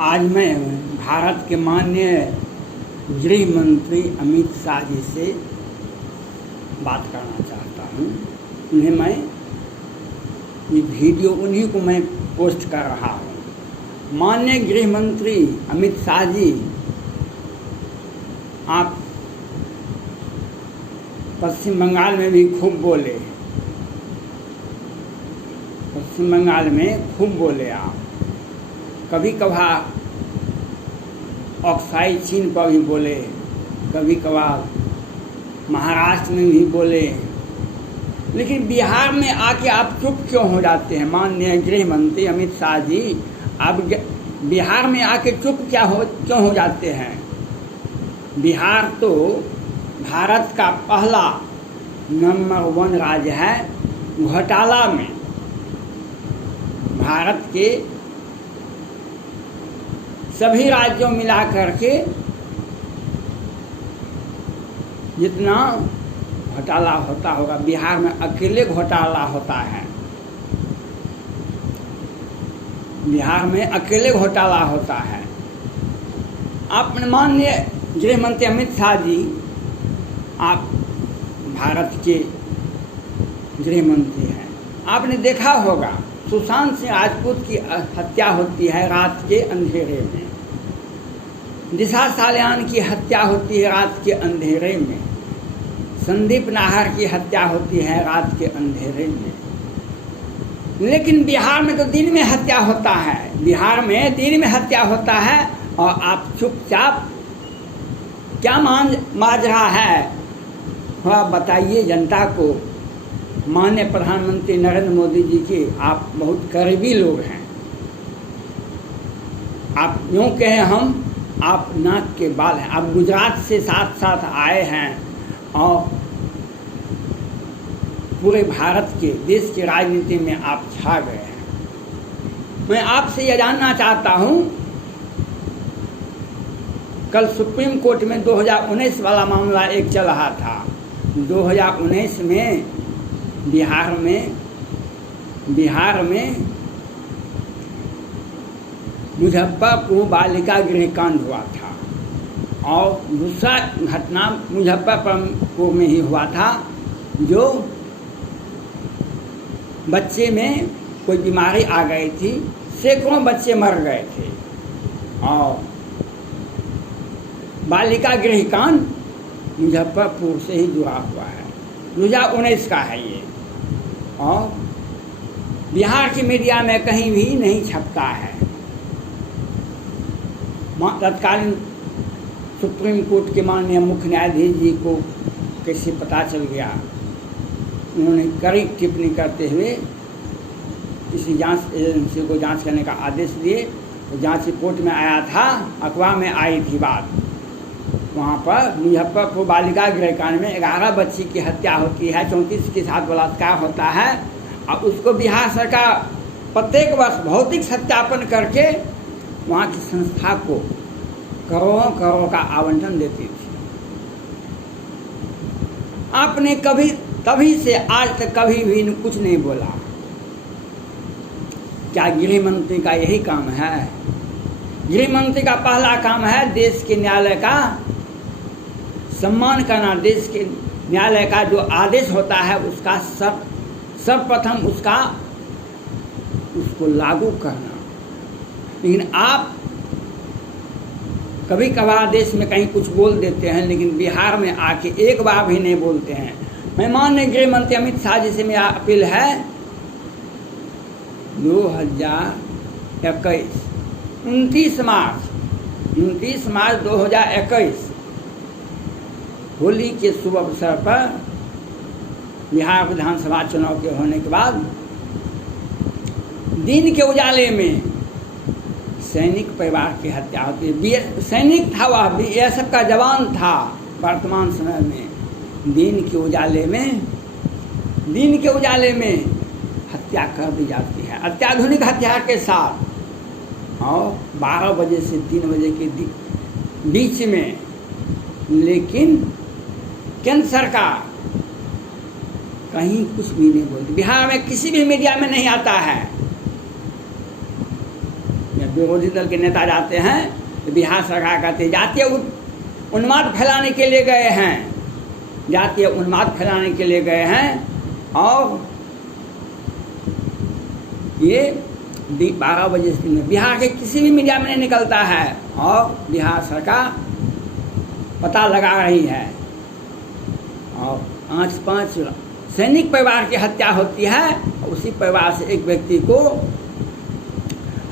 आज मैं भारत के माननीय गृह मंत्री अमित शाह जी से बात करना चाहता हूँ। उन्हें मैं ये वीडियो उन्हीं को मैं पोस्ट कर रहा हूँ। माननीय गृह मंत्री अमित शाह जी, आप पश्चिम बंगाल में भी खूब बोले, पश्चिम बंगाल में खूब बोले आप। कभी कभार ऑक्साइड चीन पर भी बोले, कभी कभार महाराष्ट्र में भी बोले, लेकिन बिहार में आके आप चुप क्यों हो जाते हैं? माननीय गृह मंत्री अमित शाह जी, आप बिहार में आके चुप क्यों हो जाते हैं? बिहार तो भारत का पहला नंबर 1 राज्य है घोटाला में। भारत के सभी राज्यों मिला करके जितना घोटाला होता होगा, बिहार में अकेले घोटाला होता है। बिहार में अकेले घोटाला होता है। आप माननीय गृह मंत्री अमित शाह जी, आप भारत के गृह मंत्री हैं। आपने देखा होगा सुशांत सिंह राजपूत की हत्या होती है रात के अंधेरे में, दिशा सालियान की हत्या होती है रात के अंधेरे में, संदीप नाहर की हत्या होती है रात के अंधेरे में। लेकिन बिहार में तो दिन में हत्या होता है, बिहार में दिन में हत्या होता है और आप चुपचाप क्या माजरा है? थोड़ा बताइए जनता को। माननीय प्रधानमंत्री नरेंद्र मोदी जी के आप बहुत करीबी लोग हैं। आप यूँ कहें हम, आप नाक के बाल हैं। आप गुजरात से साथ साथ आए हैं और पूरे भारत के देश की राजनीति में आप छा गए हैं। मैं आपसे यह जानना चाहता हूँ, कल सुप्रीम कोर्ट में 2019 वाला मामला एक चल रहा था। 2019 में बिहार में मुजफ्फरपुर बालिका गृह कांड हुआ था और दूसरा घटना मुजफ्फरपुर में ही हुआ था, जो बच्चे में कोई बीमारी आ गई थी, सैकड़ों बच्चे मर गए थे। और बालिका गृह कांड मुजफ्फरपुर से ही जुड़ा हुआ है, 2019 का है ये। और बिहार की मीडिया में कहीं भी नहीं छपता है। तत्कालीन सुप्रीम कोर्ट के माननीय मुख्य न्यायाधीश जी को कैसे पता चल गया? उन्होंने कड़ी टिप्पणी करते हुए किसी जांच एजेंसी को जांच करने का आदेश दिए। तो जांच रिपोर्ट में आया था, अखबार में आई थी बात, वहाँ पर मुजफ्फरपुर बालिका गृह कांड में 11 बच्ची की हत्या होती है, 34 के साथ बलात्कार होता है और उसको बिहार सरकार प्रत्येक वर्ष भौतिक सत्यापन करके वहाँ की संस्था को करोड़ों करोड़ का आवंटन देती थी। आपने कभी तभी से आज तक कभी भी कुछ नहीं बोला। क्या गृह मंत्री का यही काम है? गृह मंत्री का पहला काम है देश के न्यायालय का सम्मान करना, देश के न्यायालय का जो आदेश होता है उसका सर्वप्रथम उसको लागू करना। लेकिन आप कभी कभार देश में कहीं कुछ बोल देते हैं, लेकिन बिहार में आके एक बार भी नहीं बोलते हैं। मैं माननीय गृह मंत्री अमित शाह जी से मेरा अपील है, 2021 29 मार्च 2021 होली के शुभ अवसर पर बिहार विधानसभा चुनाव के होने के बाद दिन के उजाले में सैनिक परिवार की हत्या होती है। सैनिक था, वह BSF का जवान था। वर्तमान समय में दिन के उजाले में हत्या कर दी जाती है, अत्याधुनिक हथियार के साथ, और 12 बजे से 3 बजे के बीच में। लेकिन केंद्र सरकार कहीं कुछ भी नहीं बोलती। बिहार में किसी भी मीडिया में नहीं आता है। विरोधी दल के नेता जाते हैं तो बिहार सरकार कहते जातीय उन्माद फैलाने के लिए गए हैं, जातीय उन्माद फैलाने के लिए गए हैं। और ये 12 बजे से बिहार के किसी भी मीडिया में नहीं निकलता है और बिहार सरकार पता लगा रही है। और 5 सैनिक परिवार की हत्या होती है और उसी परिवार से एक व्यक्ति को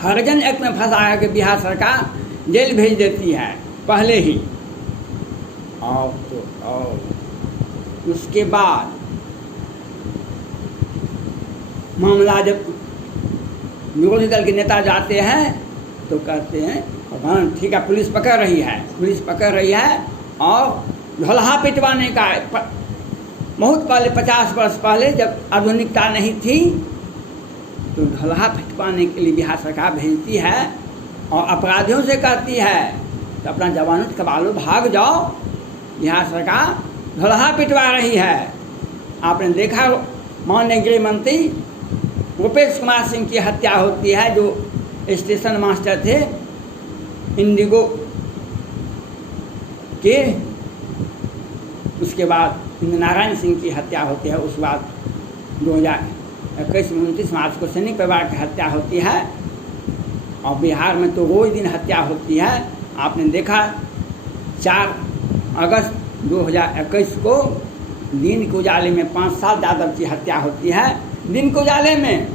हरिजन एक्ट में फंसा के बिहार सरकार जेल भेज देती है पहले ही। और उसके बाद मामला जब विरोधी दल के नेता जाते हैं तो कहते हैं हाँ ठीक है, पुलिस पकड़ रही है और ढोलहा पिटवाने का बहुत पहले 50 वर्ष पहले जब आधुनिकता नहीं थी तो ढोलहा पिटवाने के लिए बिहार सरकार भेजती है और अपराधियों से कहती है तो अपना जवानों कबालो भाग जाओ, बिहार सरकार ढोलहा पिटवा रही है। आपने देखा माननीय गृह मंत्री भूपेश कुमार सिंह की हत्या होती है जो स्टेशन मास्टर थे इंडिगो के। उसके बाद नारायण सिंह की हत्या होती है। उसके बाद 2021 में 29 मार्च को सैनिक परिवार की हत्या होती है। और बिहार में तो रोज दिन हत्या होती है। आपने देखा 4 अगस्त 2021 को दिन के उजाले में 5 साल यादव की हत्या होती है। दिन के उजाले में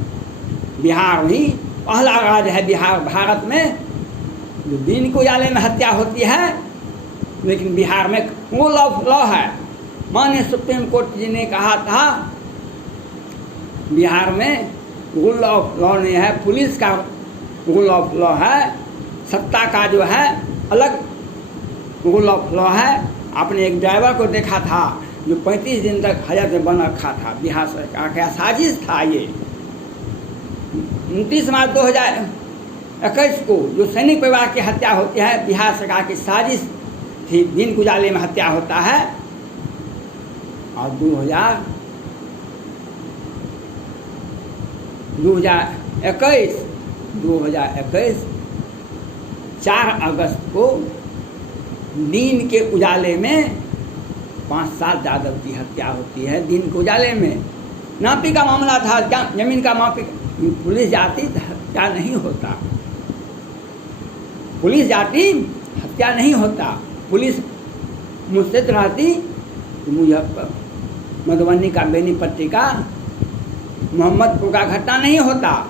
बिहार ही पहला राज्य है बिहार भारत में जो दिन के उजाले में हत्या होती है। लेकिन बिहार में रूल ऑफ लॉ है। माननीय सुप्रीम कोर्ट जी ने कहा था बिहार में रूल ऑफ लॉ नहीं है, पुलिस का रूल ऑफ लॉ है, सत्ता का जो है अलग रूल ऑफ लॉ है। आपने एक ड्राइवर को देखा था जो 35 दिन तक हजत में बन रखा था। बिहार सरकार का साजिश था ये। 29 मार्च 2021 को जो सैनिक परिवार की हत्या होती है बिहार सरकार की साजिश थी। दिन उजाले में हत्या होता है। और 2021 4 अगस्त को दिन के उजाले में 5 साल यादव की हत्या होती है। दिन के उजाले में नापी का मामला था, जमीन का मापी। पुलिस जाती हत्या नहीं होता, पुलिस जाती हत्या नहीं होता। पुलिस मुस्तैद रहती तो मुजफ्फर मधुबनी का बेनीपट्टी का मोहम्मदपुर का घटना नहीं होता।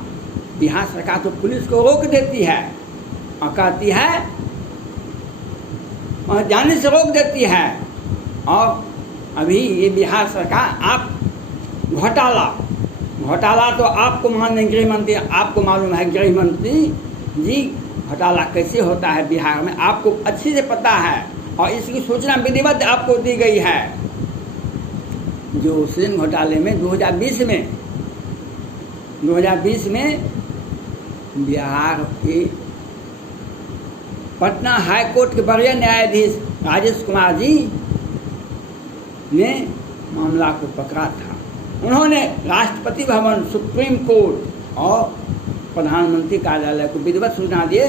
बिहार सरकार तो पुलिस को रोक देती है और कहती है वहाँ जाने से रोक देती है। और अभी ये बिहार सरकार आप घोटाला तो आपको माननीय गृह मंत्री, आपको मालूम है गृह मंत्री जी घोटाला कैसे होता है बिहार में, आपको अच्छे से पता है और इसकी सूचना विधिवत आपको दी गई है। जो सृजन घोटाले में 2020 में बिहार के पटना हाई कोर्ट के वरीय न्यायाधीश राजेश कुमार जी ने मामला को पकड़ा था। उन्होंने राष्ट्रपति भवन, सुप्रीम कोर्ट और प्रधानमंत्री कार्यालय को विधिवत सूचना दिए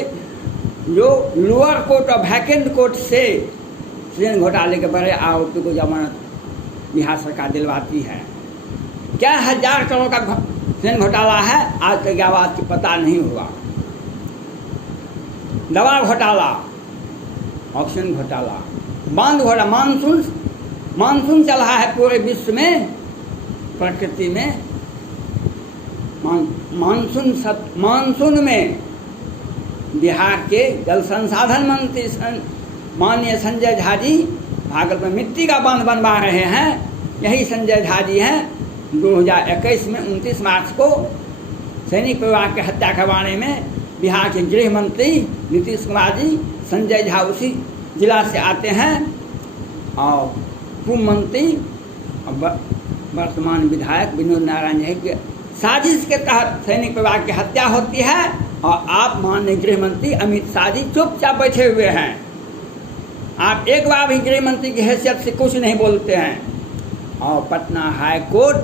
जो लोअर कोर्ट और वैकेंट कोर्ट से सृजन घोटाले के बड़े आरोपी को जमानत बिहार सरकार दिलवाती है। क्या 1000 करोड़ का सृजन घोटाला है, आज तक क्या बात की पता नहीं हुआ। दवा घोटाला, ऑक्सीजन घोटाला, बांध घोटाला, मानसून चल रहा है पूरे विश्व में, प्रकृति में मानसून में बिहार के जल संसाधन मंत्री माननीय संजय झा जी भागलपुर में मिट्टी का बांध बनवा रहे हैं। यही संजय झा जी हैं 2021 में 29 मार्च को सैनिक परिवार की हत्या करवाने में बिहार के गृह मंत्री नीतीश कुमार जी, संजय झा उसी जिला से आते हैं और पूर्व मंत्री और वर्तमान विधायक विनोद नारायण जी की साजिश के तहत सैनिक परिवार की हत्या होती है। और आप माननीय गृह मंत्री अमित शाह जी चुपचाप बैठे हुए हैं। आप एक बार भी गृह मंत्री की हैसियत से कुछ नहीं बोलते हैं। और पटना हाई कोर्ट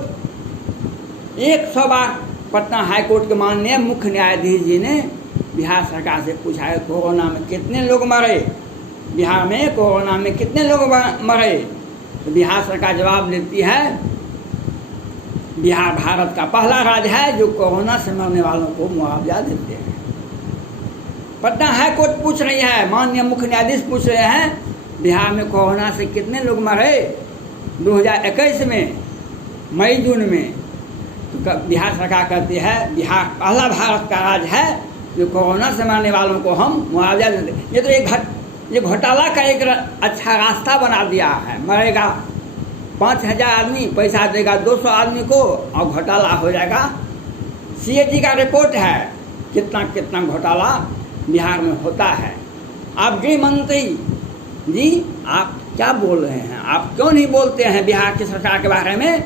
100 बार पटना हाई कोर्ट के माननीय मुख्य न्यायाधीश जी ने बिहार सरकार से पूछा है कोरोना में कितने लोग मरे, बिहार में कोरोना में कितने लोग मरे, तो बिहार सरकार जवाब देती है बिहार भारत का पहला राज्य है जो कोरोना से मरने वालों को मुआवजा देते हैं। पटना हाई कोर्ट पूछ रही है, माननीय मुख्य न्यायाधीश पूछ रहे हैं बिहार में कोरोना से कितने लोग मरे 2021 में मई जून में, तो बिहार सरकार कहती है बिहार पहला भारत का राज्य है जो कोरोना से मरने वालों को हम मुआवजा देते हैं। ये तो ये घोटाला का एक अच्छा रास्ता बना दिया है। मरेगा 5,000 आदमी, पैसा देगा 200 आदमी को और घोटाला हो जाएगा। CAG का रिपोर्ट है कितना कितना घोटाला बिहार में होता है। आप गृह मंत्री जी आप क्या बोल रहे हैं, आप क्यों नहीं बोलते हैं बिहार की सरकार के बारे में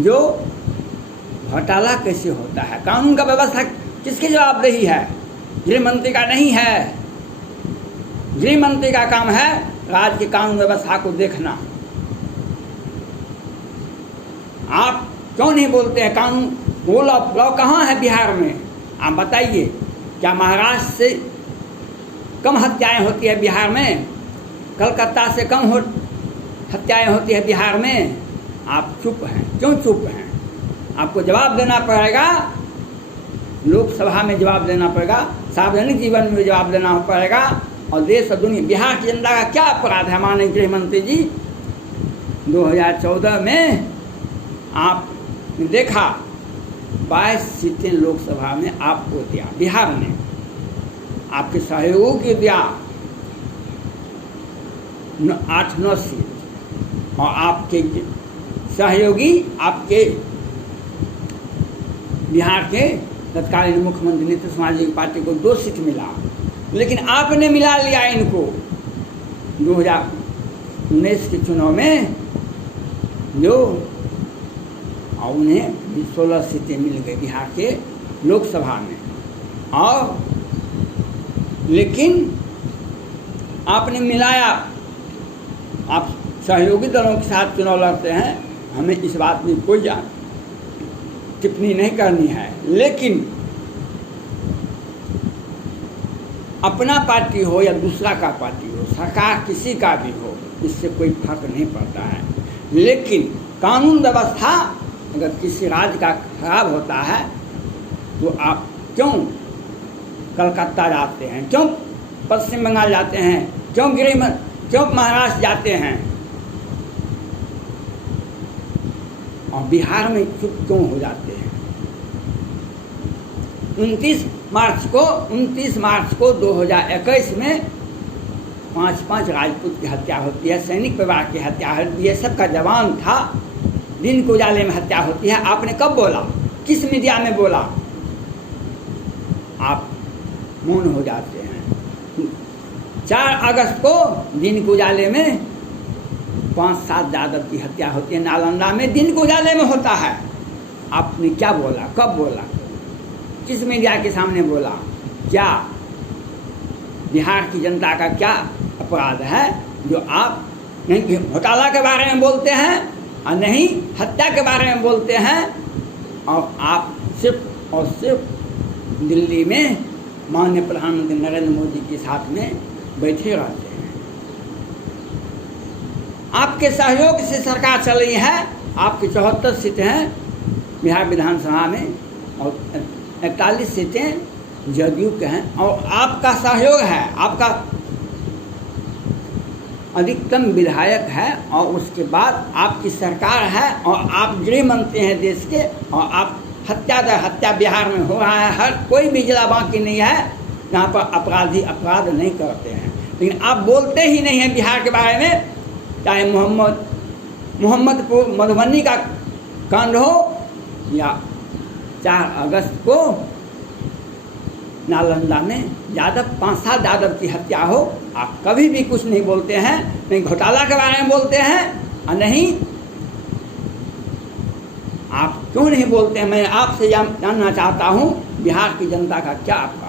जो घोटाला कैसे होता है। कानून का व्यवस्था किसकी जवाबदेही है, गृह मंत्री का नहीं है। गृह मंत्री का काम है राज्य की कानून व्यवस्था को देखना। आप क्यों नहीं बोलते हैं कानून, वो लॉ कहाँ है बिहार में, आप बताइए। क्या महाराष्ट्र से कम हत्याएं होती है बिहार में, कलकत्ता से कम हत्याएं होती है बिहार में। आप चुप हैं, क्यों चुप हैं। आपको जवाब देना पड़ेगा, लोकसभा में जवाब देना पड़ेगा, सार्वजनिक जीवन में जवाब देना पड़ेगा और देश और दुनिया। बिहार की जनता का क्या अपराध है माननीय गृह मंत्री जी। 2014 में आपने देखा 22 सीटें लोकसभा में आपको दिया, बिहार ने आपके सहयोगों की दिया 8-9 सीट और आपके सहयोगी आपके बिहार के तत्कालीन मुख्यमंत्री नीतीश कुमार जी की पार्टी को 2 सीट मिला, लेकिन आपने मिला लिया इनको 2019 के चुनाव में जो और उन्हें 16 सीटें मिल गई बिहार के लोकसभा में। और लेकिन आपने मिलाया, आप सहयोगी दलों के साथ चुनाव लड़ते हैं, हमें इस बात में कोई टिप्पणी नहीं करनी है, लेकिन अपना पार्टी हो या दूसरा का पार्टी हो, सरकार किसी का भी हो, इससे कोई फर्क नहीं पड़ता है। लेकिन कानून व्यवस्था अगर किसी राज्य का खराब होता है तो आप क्यों कलकत्ता जाते हैं, क्यों पश्चिम बंगाल जाते हैं, क्यों महाराष्ट्र जाते हैं और बिहार में चुप क्यों हो जाते हैं। 29 मार्च को 2021 में 5 राजपूत की हत्या होती है, सैनिक परिवार की हत्या होती है, सबका जवान था, दिन को उजाले में हत्या होती है। आपने कब बोला, किस मीडिया में बोला, आप मौन हो जाते हैं। 4 अगस्त को दिन को उजाले में 5-7 यादव की हत्या होती है नालंदा में, दिन को उजाले में होता है। आपने क्या बोला, कब बोला, किस मीडिया के सामने बोला। क्या बिहार की जनता का क्या अपराध है जो आप नहीं घोटाला के बारे में बोलते हैं और नहीं हत्या के बारे में बोलते हैं, और आप सिर्फ और सिर्फ दिल्ली में माननीय प्रधानमंत्री नरेंद्र मोदी के साथ में बैठे रहते हैं। आपके सहयोग से सरकार चल रही है, आपकी 74 सीटें हैं बिहार विधानसभा में और 41 सीटें जदयू के हैं, और आपका सहयोग है, आपका अधिकतम विधायक है और उसके बाद आपकी सरकार है और आप गृह मंत्री हैं देश के, और आप हत्या बिहार में हो रहा है। हर कोई भी जिला बाकी नहीं है जहाँ पर अपराधी अपराध नहीं करते हैं, लेकिन आप बोलते ही नहीं हैं बिहार के बारे में। चाहे मोहम्मदपुर मधुबनी का कांड हो या 4 अगस्त को नालंदा में 5-7 यादव की हत्या हो, आप कभी भी कुछ नहीं बोलते हैं, नहीं घोटाला के बारे में बोलते हैं और नहीं आप क्यों नहीं बोलते हैं। मैं आपसे जानना चाहता हूँ बिहार की जनता का क्या अपराध